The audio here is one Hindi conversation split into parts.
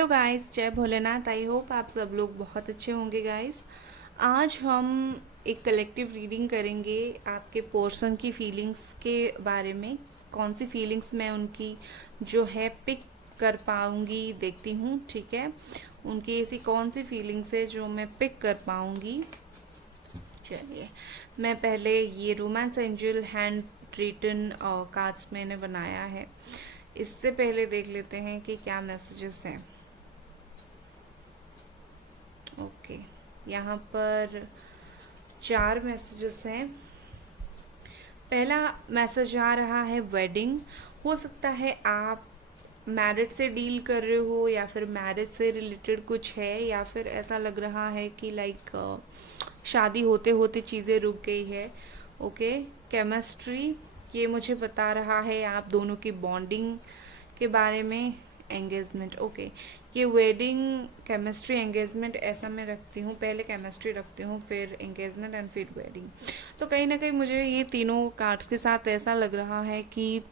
हेलो गाइस, जय भोलेनाथ। आई होप आप सब लोग बहुत अच्छे होंगे गाइस। आज हम एक कलेक्टिव रीडिंग करेंगे आपके पर्सन की फीलिंग्स के बारे में। कौन सी फीलिंग्स मैं उनकी जो है पिक कर पाऊंगी, देखती हूँ। ठीक है, उनकी ऐसी कौन सी फीलिंग्स है जो मैं पिक कर पाऊंगी। चलिए, मैं पहले ये romance angel handwritten cards मैंने बनाया है। इससे पहले देख लेते हैं कि क्या मैसेजेस हैं। ओके, यहाँ पर 4 मैसेजेस हैं। पहला मैसेज आ रहा है वेडिंग। हो सकता है आप मैरिज से डील कर रहे हो या फिर मैरिज से रिलेटेड कुछ है, या फिर ऐसा लग रहा है कि लाइक शादी होते होते चीज़ें रुक गई है। ओके, केमिस्ट्री ये मुझे बता रहा है आप दोनों की बॉन्डिंग के बारे में। एंगेजमेंट, ओके, ये वेडिंग, केमिस्ट्री, एंगेजमेंट ऐसा मैं रखती हूँ। पहले केमिस्ट्री रखती हूँ, फिर एंगेजमेंट एंड फिर वेडिंग। तो कहीं ना कहीं मुझे ये तीनों कार्ड्स के साथ ऐसा लग रहा है कि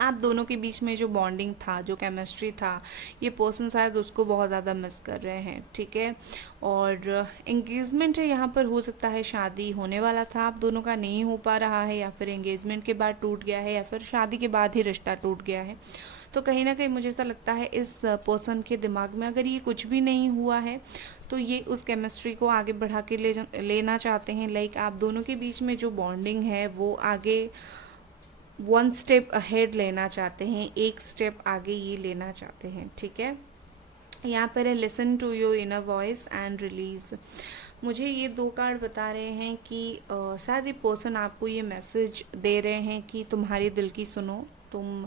आप दोनों के बीच में जो बॉन्डिंग था, जो केमिस्ट्री था, ये पर्सन शायद उसको बहुत ज़्यादा मिस कर रहे हैं। ठीक है, और एंगेजमेंट है यहाँ पर। हो सकता है शादी होने वाला था, आप दोनों का नहीं हो पा रहा है, या फिर एंगेजमेंट के बाद टूट गया है, या फिर शादी के बाद ही रिश्ता टूट गया है। तो कहीं ना कहीं मुझे ऐसा लगता है इस पर्सन के दिमाग में अगर ये कुछ भी नहीं हुआ है तो ये उस केमिस्ट्री को आगे बढ़ा के लेना चाहते हैं। लाइक आप दोनों के बीच में जो बॉन्डिंग है वो आगे 1 स्टेप अहेड लेना चाहते हैं, 1 स्टेप आगे ये लेना चाहते हैं। ठीक है, यहाँ पर है listen to your inner voice and release. मुझे ये 2 कार्ड बता रहे हैं कि शायद ये पर्सन आपको ये मैसेज दे रहे हैं कि तुम्हारी दिल की सुनो। तुम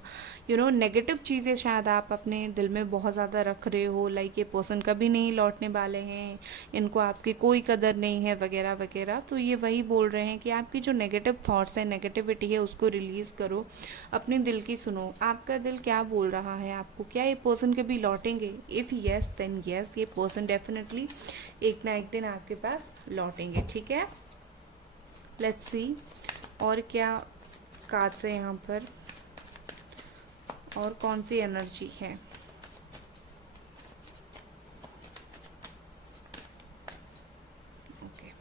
नेगेटिव चीज़ें शायद आप अपने दिल में बहुत ज़्यादा रख रहे हो। लाइक ये पर्सन कभी नहीं लौटने वाले हैं, इनको आपकी कोई कदर नहीं है, वगैरह वगैरह। तो ये वही बोल रहे हैं कि आपकी जो नेगेटिव थॉट्स है, नेगेटिविटी है, उसको रिलीज़ करो, अपने दिल की सुनो। आपका दिल क्या बोल रहा है आपको? क्या ये पर्सन कभी लौटेंगे? इफ़ यस देन यस, ये पर्सन डेफिनेटली एक ना एक दिन आपके पास लौटेंगे। ठीक है, लेट्स सी और क्या कार्ड्स है यहाँ पर, और कौन सी एनर्जी है। ओके,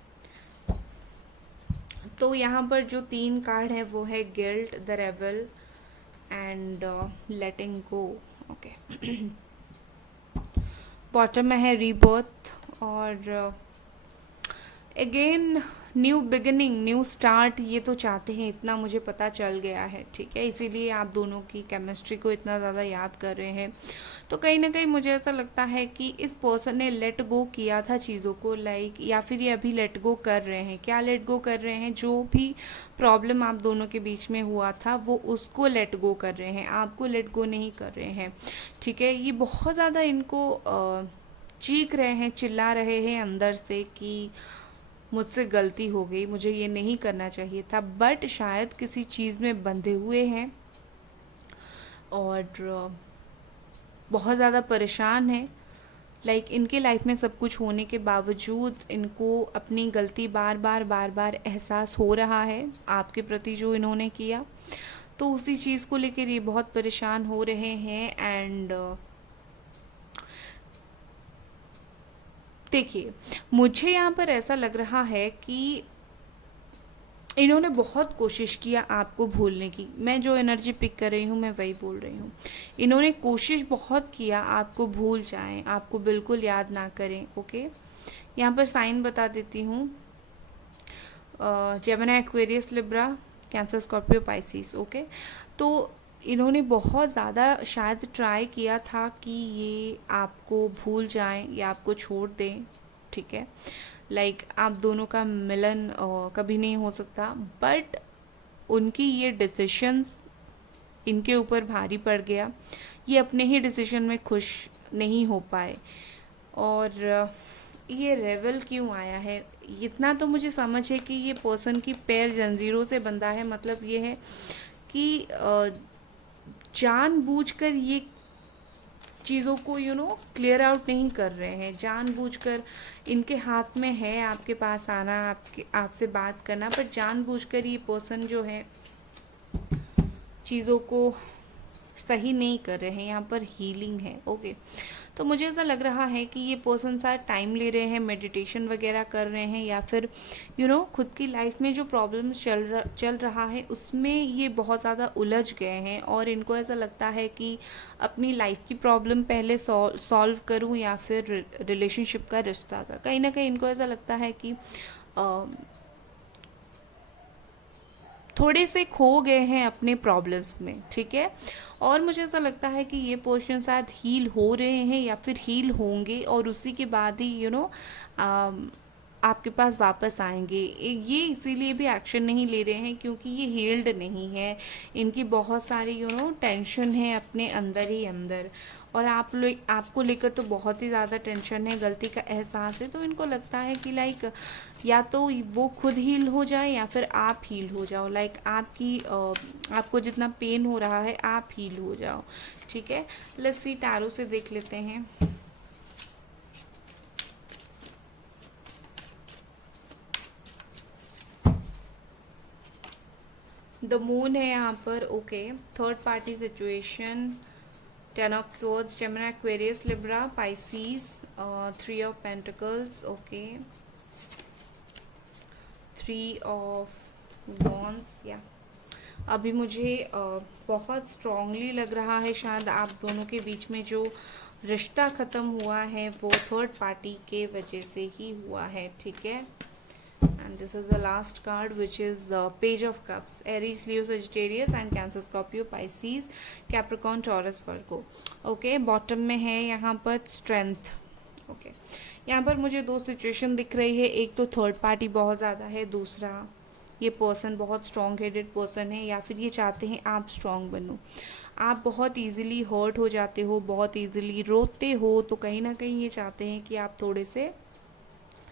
तो यहाँ पर जो 3 कार्ड है वो है guilt, the rebel and letting go. Okay, bottom में है रीबर्थ और again new beginning, new start ये तो चाहते हैं, इतना मुझे पता चल गया है। ठीक है, इसीलिए आप दोनों की केमिस्ट्री को इतना ज़्यादा याद कर रहे हैं। तो कहीं ना कहीं मुझे ऐसा लगता है कि इस पर्सन ने लेट गो किया था चीज़ों को, लाइक, या फिर ये अभी लेट गो कर रहे हैं। क्या लेट गो कर रहे हैं? जो भी प्रॉब्लम आप दोनों के बीच में हुआ था वो उसको लेट गो कर रहे हैं, आपको लेट गो नहीं कर रहे हैं। ठीक है, ये बहुत ज़्यादा इनको चीख रहे हैं, चिल्ला रहे हैं अंदर से कि मुझसे गलती हो गई, मुझे ये नहीं करना चाहिए था। बट शायद किसी चीज़ में बंधे हुए हैं और बहुत ज़्यादा परेशान हैं। लाइक इनके लाइफ में सब कुछ होने के बावजूद इनको अपनी गलती बार बार एहसास हो रहा है आपके प्रति जो इन्होंने किया। तो उसी चीज़ को लेकर ये बहुत परेशान हो रहे हैं। एंड देखिए, मुझे यहाँ पर ऐसा लग रहा है कि इन्होंने बहुत कोशिश किया आपको भूलने की। मैं जो एनर्जी पिक कर रही हूँ मैं वही बोल रही हूँ। इन्होंने कोशिश बहुत किया आपको भूल जाएं, आपको बिल्कुल याद ना करें। ओके, यहाँ पर साइन बता देती हूँ, Gemini, Aquarius, Libra, cancer, Scorpio, Pisces. Okay, तो इन्होंने बहुत ज़्यादा शायद ट्राई किया था कि ये आपको भूल जाएं या आपको छोड़ दें। ठीक है, लाइक आप दोनों का मिलन कभी नहीं हो सकता। बट उनकी ये डिसीशंस इनके ऊपर भारी पड़ गया, ये अपने ही डिसीजन में खुश नहीं हो पाए। और ये रेवल क्यों आया है? इतना तो मुझे समझ है कि ये पर्सन की पैर जंजीरों से बंधा है। मतलब ये है कि जानबूझकर ये चीज़ों को क्लियर आउट नहीं कर रहे हैं। जानबूझकर इनके हाथ में है आपके पास आना, आपसे बात करना, पर जानबूझकर ये पर्सन जो है चीज़ों को सही नहीं कर रहे हैं। यहाँ पर हीलिंग है। ओके, तो मुझे ऐसा लग रहा है कि ये पर्सन शायद टाइम ले रहे हैं, मेडिटेशन वगैरह कर रहे हैं, या फिर खुद की लाइफ में जो प्रॉब्लम्स चल रहा है उसमें ये बहुत ज़्यादा उलझ गए हैं, और इनको ऐसा लगता है कि अपनी लाइफ की प्रॉब्लम पहले सॉल्व करूं या फिर रिलेशनशिप का, रिश्ता का। कहीं ना कहीं इनको ऐसा लगता है कि थोड़े से खो गए हैं अपने प्रॉब्लम्स में, ठीक है। और मुझे ऐसा लगता है कि ये पोर्शन शायद हील हो रहे हैं या फिर हील होंगे, और उसी के बाद ही आपके पास वापस आएंगे। ये इसीलिए भी एक्शन नहीं ले रहे हैं क्योंकि ये हील्ड नहीं है, इनकी बहुत सारी टेंशन है अपने अंदर ही अंदर, और आपको लेकर तो बहुत ही ज़्यादा टेंशन है, गलती का एहसास है। तो इनको लगता है कि लाइक या तो वो खुद हील हो जाए या फिर आप हील हो जाओ, लाइक आपको जितना पेन हो रहा है आप हील हो जाओ, ठीक है। लेट्स सी, टैरो से देख लेते हैं। द मून है यहाँ पर, okay. Third party situation, 10 of swords, Gemini, Aquarius, Libra, Pisces, 3 of Pentacles, okay, 3 of Wands, या अभी मुझे बहुत स्ट्रांगली लग रहा है शायद आप दोनों के बीच में जो रिश्ता ख़त्म हुआ है वो थर्ड पार्टी के वजह से ही हुआ है, ठीक है। And this is the last card, which is the Page of Cups, Aries, Leo, Sagittarius and Cancer, Scorpio, Pisces, Capricorn, Taurus, Virgo. Okay, bottom में है यहाँ पर strength. Okay, यहाँ पर मुझे दो सिचुएशन दिख रही है, एक तो थर्ड पार्टी बहुत ज़्यादा है, दूसरा ये पर्सन बहुत स्ट्रॉन्ग हेडेड पर्सन है, या फिर ये चाहते हैं आप स्ट्रॉन्ग बनो। आप बहुत इजीली हर्ट हो जाते हो, बहुत इजीली रोते हो, तो कहीं ना कहीं ये चाहते हैं कि आप थोड़े से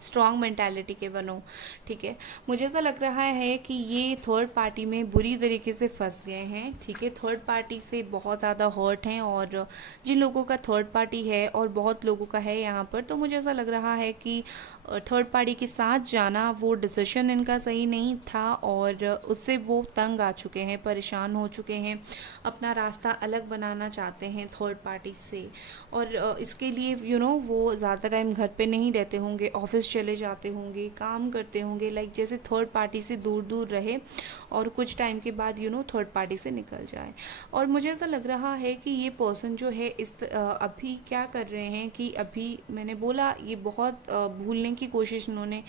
स्ट्रॉन्ग मेंटालिटी के बनो, ठीक है। मुझे तो लग रहा है कि ये थर्ड पार्टी में बुरी तरीके से फंस गए हैं, ठीक है। थर्ड पार्टी से बहुत ज़्यादा हर्ट हैं, और जिन लोगों का थर्ड पार्टी है और बहुत लोगों का है यहाँ पर, तो मुझे ऐसा लग रहा है कि थर्ड पार्टी के साथ जाना वो डिसीजन इनका सही नहीं था, और उससे वो तंग आ चुके हैं, परेशान हो चुके हैं, अपना रास्ता अलग बनाना चाहते हैं थर्ड पार्टी से। और इसके लिए वो ज़्यादा टाइम घर पे नहीं रहते होंगे, ऑफिस चले जाते होंगे, काम करते होंगे, लाइक जैसे थर्ड पार्टी से दूर दूर रहे और कुछ टाइम के बाद थर्ड पार्टी से निकल जाए। और मुझे ऐसा लग रहा है कि ये पर्सन जो है अभी क्या कर रहे हैं कि अभी मैंने बोला ये बहुत भूलने की कोशिश उन्होंने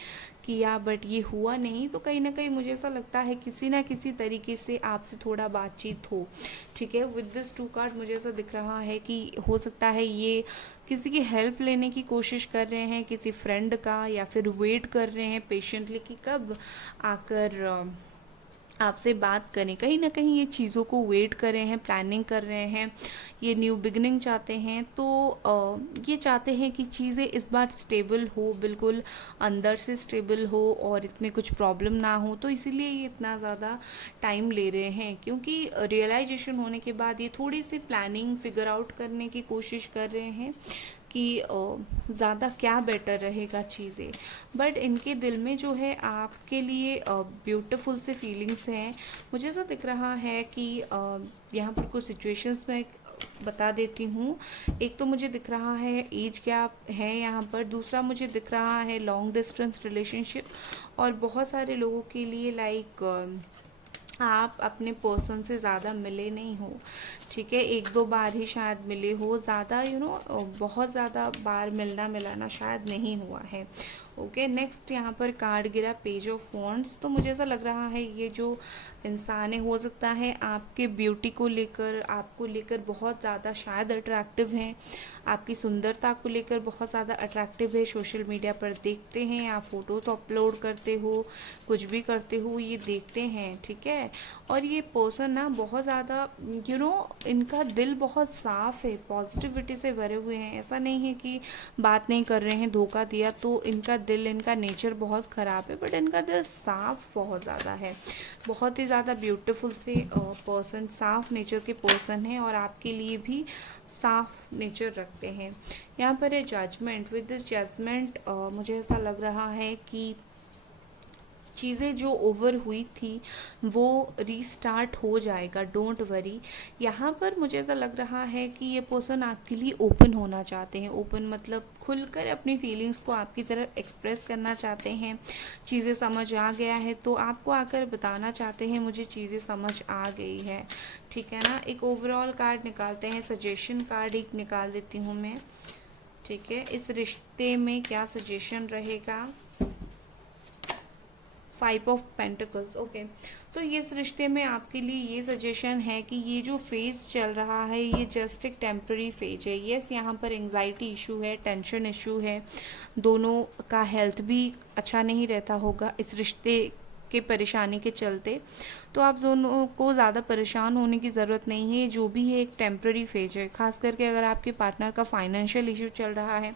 किया, बट ये हुआ नहीं। तो कहीं ना कहीं मुझे ऐसा लगता है किसी ना किसी तरीके से आपसे थोड़ा बातचीत हो, ठीक है। विद दिस 2 कार्ड मुझे ऐसा दिख रहा है कि हो सकता है ये किसी की हेल्प लेने की कोशिश कर रहे हैं, किसी फ्रेंड का, या फिर वेट कर रहे हैं पेशेंटली कि कब आकर आपसे बात करें। कहीं ना कहीं ये चीज़ों को वेट कर रहे हैं, प्लानिंग कर रहे हैं, ये न्यू बिगनिंग चाहते हैं। तो ये चाहते हैं कि चीज़ें इस बार स्टेबल हो, बिल्कुल अंदर से स्टेबल हो, और इसमें कुछ प्रॉब्लम ना हो। तो इसीलिए ये इतना ज़्यादा टाइम ले रहे हैं, क्योंकि रियलाइजेशन होने के बाद ये थोड़ी सी प्लानिंग फिगर आउट करने की कोशिश कर रहे हैं कि ज़्यादा क्या बेटर रहेगा चीज़ें। बट इनके दिल में जो है आपके लिए ब्यूटीफुल से फीलिंग्स हैं। मुझे ऐसा दिख रहा है कि यहाँ पर कुछ सिचुएशंस में बता देती हूँ। एक तो मुझे दिख रहा है एज गैप है यहाँ पर, दूसरा मुझे दिख रहा है लॉन्ग डिस्टेंस रिलेशनशिप, और बहुत सारे लोगों के लिए लाइक आप अपने पर्सन से ज़्यादा मिले नहीं हो, ठीक है। 1-2 बार ही शायद मिले हो, ज़्यादा बहुत ज़्यादा बार मिलना मिलाना शायद नहीं हुआ है, ओके। नेक्स्ट यहाँ पर कार्ड गिरा पेज ऑफ वॉन्ड्स। तो मुझे ऐसा लग रहा है ये जो इंसान है, हो सकता है आपके ब्यूटी को लेकर, आपको लेकर बहुत ज़्यादा शायद अट्रैक्टिव हैं, आपकी सुंदरता को लेकर बहुत ज़्यादा अट्रैक्टिव है। सोशल मीडिया पर देखते हैं, आप फोटोज़ अपलोड करते हो, कुछ भी करते हो, ये देखते हैं, ठीक है। और ये पर्सन ना बहुत ज़्यादा इनका दिल बहुत साफ़ है, पॉजिटिविटी से भरे हुए हैं। ऐसा नहीं है कि बात नहीं कर रहे हैं, धोखा दिया, तो इनका दिल, इनका नेचर बहुत ख़राब है, बट इनका दिल साफ़ बहुत ज़्यादा है, बहुत ही ज़्यादा ब्यूटीफुल से पर्सन, साफ़ नेचर के पर्सन है, और आपके लिए भी साफ नेचर रखते हैं। यहाँ पर है जजमेंट। विद दिस जजमेंट मुझे ऐसा लग रहा है कि चीज़ें जो ओवर हुई थी वो रीस्टार्ट हो जाएगा, डोंट वरी। यहाँ पर मुझे तो लग रहा है कि ये पर्सन आपके लिए ओपन होना चाहते हैं। ओपन मतलब खुलकर अपनी फीलिंग्स को आपकी तरफ एक्सप्रेस करना चाहते हैं। चीज़ें समझ आ गया है तो आपको आकर बताना चाहते हैं मुझे चीज़ें समझ आ गई है, ठीक है ना। एक ओवरऑल कार्ड निकालते हैं, सजेशन कार्ड एक निकाल देती हूँ मैं, ठीक है। इस रिश्ते में क्या सजेशन रहेगा? 5 ऑफ पेंटिकल्स, ओके। तो इस रिश्ते में आपके लिए ये सजेशन है कि ये जो फेज चल रहा है ये जस्ट एक टेम्पररी फेज है। यस, यहाँ पर एंग्जाइटी इशू है, टेंशन इशू है, दोनों का हेल्थ भी अच्छा नहीं रहता होगा इस रिश्ते के परेशानी के चलते। तो आप दोनों को ज़्यादा परेशान होने की ज़रूरत नहीं है, जो भी है एक टेम्प्ररी फेज है। खास करके अगर आपके पार्टनर का फाइनेंशियल इशू चल रहा है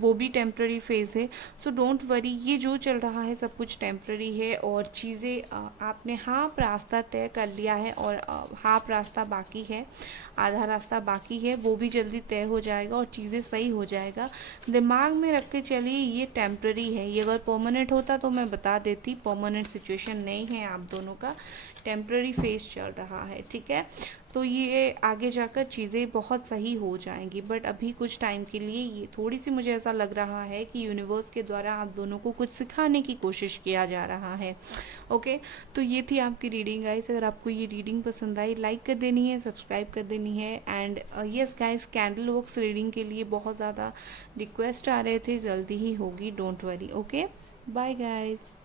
वो भी टेम्प्ररी फेज है। सो डोंट वरी, ये जो चल रहा है सब कुछ टेम्प्ररी है और चीज़ें आपने हाफ रास्ता तय कर लिया है और हाफ रास्ता बाकी है, आधा रास्ता बाकी है, वो भी जल्दी तय हो जाएगा और चीज़ें सही हो जाएगा। दिमाग में रख के चलिए ये टेम्प्ररी है। ये अगर परमानेंट होता तो मैं बता देती, परमानेंट सिचुएशन नहीं है आप दोनों का, टेम्प्ररी फेज चल रहा है, ठीक है। तो ये आगे जाकर चीज़ें बहुत सही हो जाएंगी, बट अभी कुछ टाइम के लिए ये थोड़ी सी मुझे ऐसा लग रहा है कि यूनिवर्स के द्वारा आप दोनों को कुछ सिखाने की कोशिश किया जा रहा है, ओके। तो ये थी आपकी रीडिंग गाइस। अगर आपको ये रीडिंग पसंद आई लाइक कर देनी है, सब्सक्राइब कर देनी है। And yes guys, candle works reading के लिए बहुत ज़्यादा रिक्वेस्ट आ रहे थे, जल्दी ही होगी, don't worry, okay. Bye guys.